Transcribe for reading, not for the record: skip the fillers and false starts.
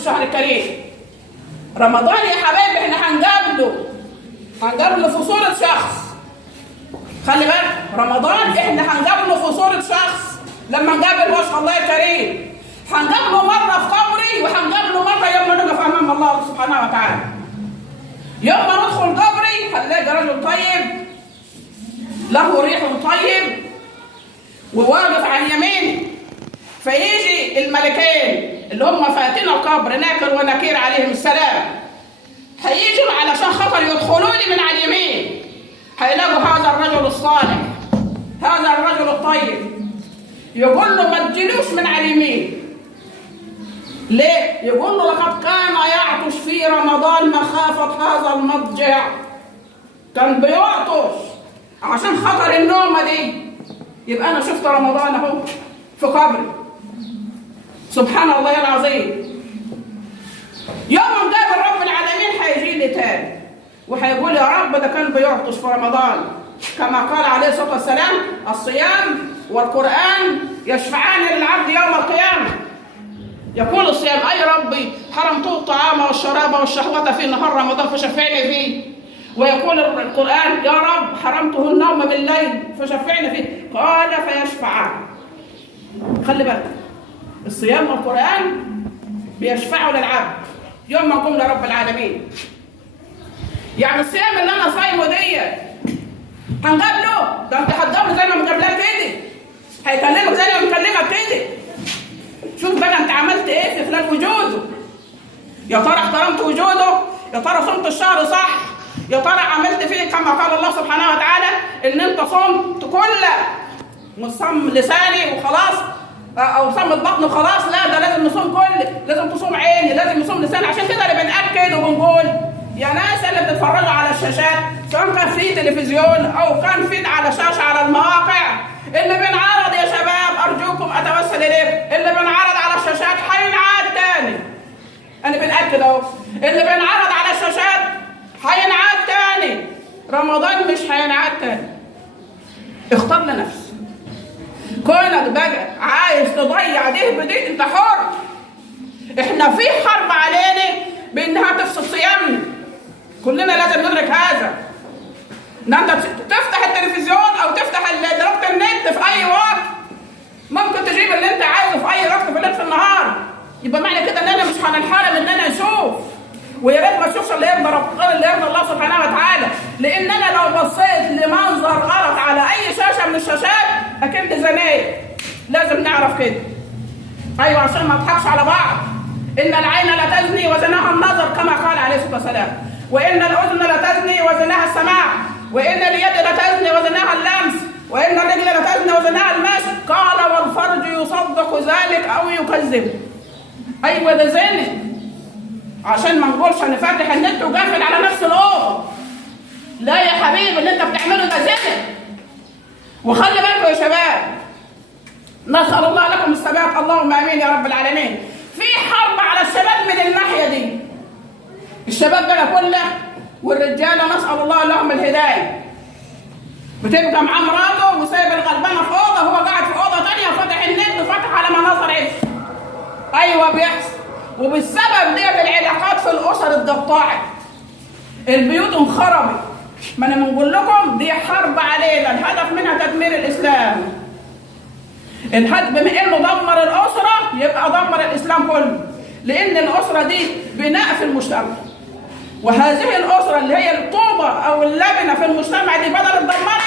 الشهر الكريم رمضان يا حبايبي. احنا هنقابله في صورة شخص. خلي بالك، رمضان احنا هنقابله في صورة شخص. لما نقابل وجه الله الكريم هنقابله مرة في قبري، وهنقابله مرة يوم ما نقف امام الله سبحانه وتعالى. يوم ما ندخل قبري هنلاقي رجل طيب له ريح طيب وواقف عن يمين، فيجي الملكين اللي هم فاتين القبر ناكر ونكير عليهم السلام، هيجوا علشان خاطر يدخلوا لي من على اليمين، هيلاقوا هذا الرجل الصالح، هذا الرجل الطيب، يقول له ما تجيلوش من على اليمين. ليه؟ يقول له لقد كان يعطش في رمضان مخافة هذا المضجع. كان بيعطش عشان خاطر النومة دي. يبقى أنا شفت رمضان أهو في قبري. سبحان الله العظيم. يوم ما نقابل رب العالمين هيجي لي تاني وهيقول يا رب ده كان بيعطش في رمضان، كما قال عليه الصلاة والسلام الصيام والقرآن يشفعان للعبد يوم القيامة. يقول الصيام أي ربي حرمته الطعام والشراب والشهوة في نهار رمضان فشفعني فيه. ويقول القرآن يا رب حرمته النوم بالليل فشفعني فيه. قال فيشفعان. خلي بالك، الصيام والقرآن بيشفعوا للعبد يوم ما نقوم لرب العالمين. يعني الصيام اللي أنا صايمه دي هنقابله، ده أنت هتقابله زي ما مقابلك كده، هيكلمك زي ما مكلمك كده. شوف بقى أنت عملت إيه في خلال وجوده. يا ترى احترمت وجوده؟ يا ترى صمت الشهر صح؟ يا ترى عملت فيه كما قال الله سبحانه وتعالى ان انت صمت كله، مش صم لساني وخلاص او صمت بطني وخلاص، لا ده لازم نصوم كله، لازم تصوم عيني، لازم نصوم لساني. عشان كده اللي بنأكد وبنقول يا ناس اللي بتتفرجوا على الشاشات سواء كان في تلفزيون او كان في على شاشه على المواقع، اللي بنعرض يا شباب ارجوكم اتوسل اليكم، اللي بنعرض على الشاشات هينعاد تاني. انا بنأكد اهو، اللي بنعرض على الشاشات هينعاد تاني. رمضان مش هينعاد تاني. اختار لنفسك. كونك بقى عايز تضيع دي بدي انت حر. احنا في حرب علينا بانها تفسد صيامنا. كلنا لازم ندرك هذا. ان انت تفتح التلفزيون او تفتح درجة النت في اي وقت ممكن تجيب اللي انت عايزه في اي وقت في الليل في النهار. يبقى معنى كده ان انا مش هننحرم ان انا اشوف. ويا ريت ما تشوفش اللي يرضى ربنا اللي يرضى الله سبحانه وتعالى، لان انا لو بصيت لمنظر غلط على اي شاشه من الشاشات اكيد زنيت. لازم نعرف كده. ايوه عشان ما نضحكش على بعض. ان العين لا تزني وزناها النظر كما قال عليه الصلاه والسلام، وان الاذن لا تزني وزناها السماع، وان اليد لا تزني وزناها اللمس، وان الرجل لا تزني وزناها المشي. قال والفرج يصدق ذلك او يكذب. ايوه ده زني. عشان ما نقولش انا فاتح النت وقافل على نفس الاوضه. لا يا حبيبي اللي انت بتعمله ده زنا. وخلي بالكم يا شباب، نسال الله لكم الثبات، اللهم امين يا رب العالمين. في حرب على الشباب من الناحيه دي. الشباب بقى كله والرجاله نسال الله لهم الهدايه. بتبقى معاه مراته وسايب الغلبانه في اوضه، هو قاعد في اوضه ثانيه وفاتح النت وفاتح على مناظر عيش. ايوه بيحصل. وبالسبب دي العلاقات في الاسر اتقطعت، البيوت انخربت. ما انا بنقول لكم دي حرب علينا، الهدف منها تدمير الاسلام. الهدف بما انه دمر الاسره يبقى دمر الاسلام كله، لان الاسره دي بناء في المجتمع. وهذه الاسره اللي هي الطوبه او اللبنه في المجتمع دي بدل تدمرها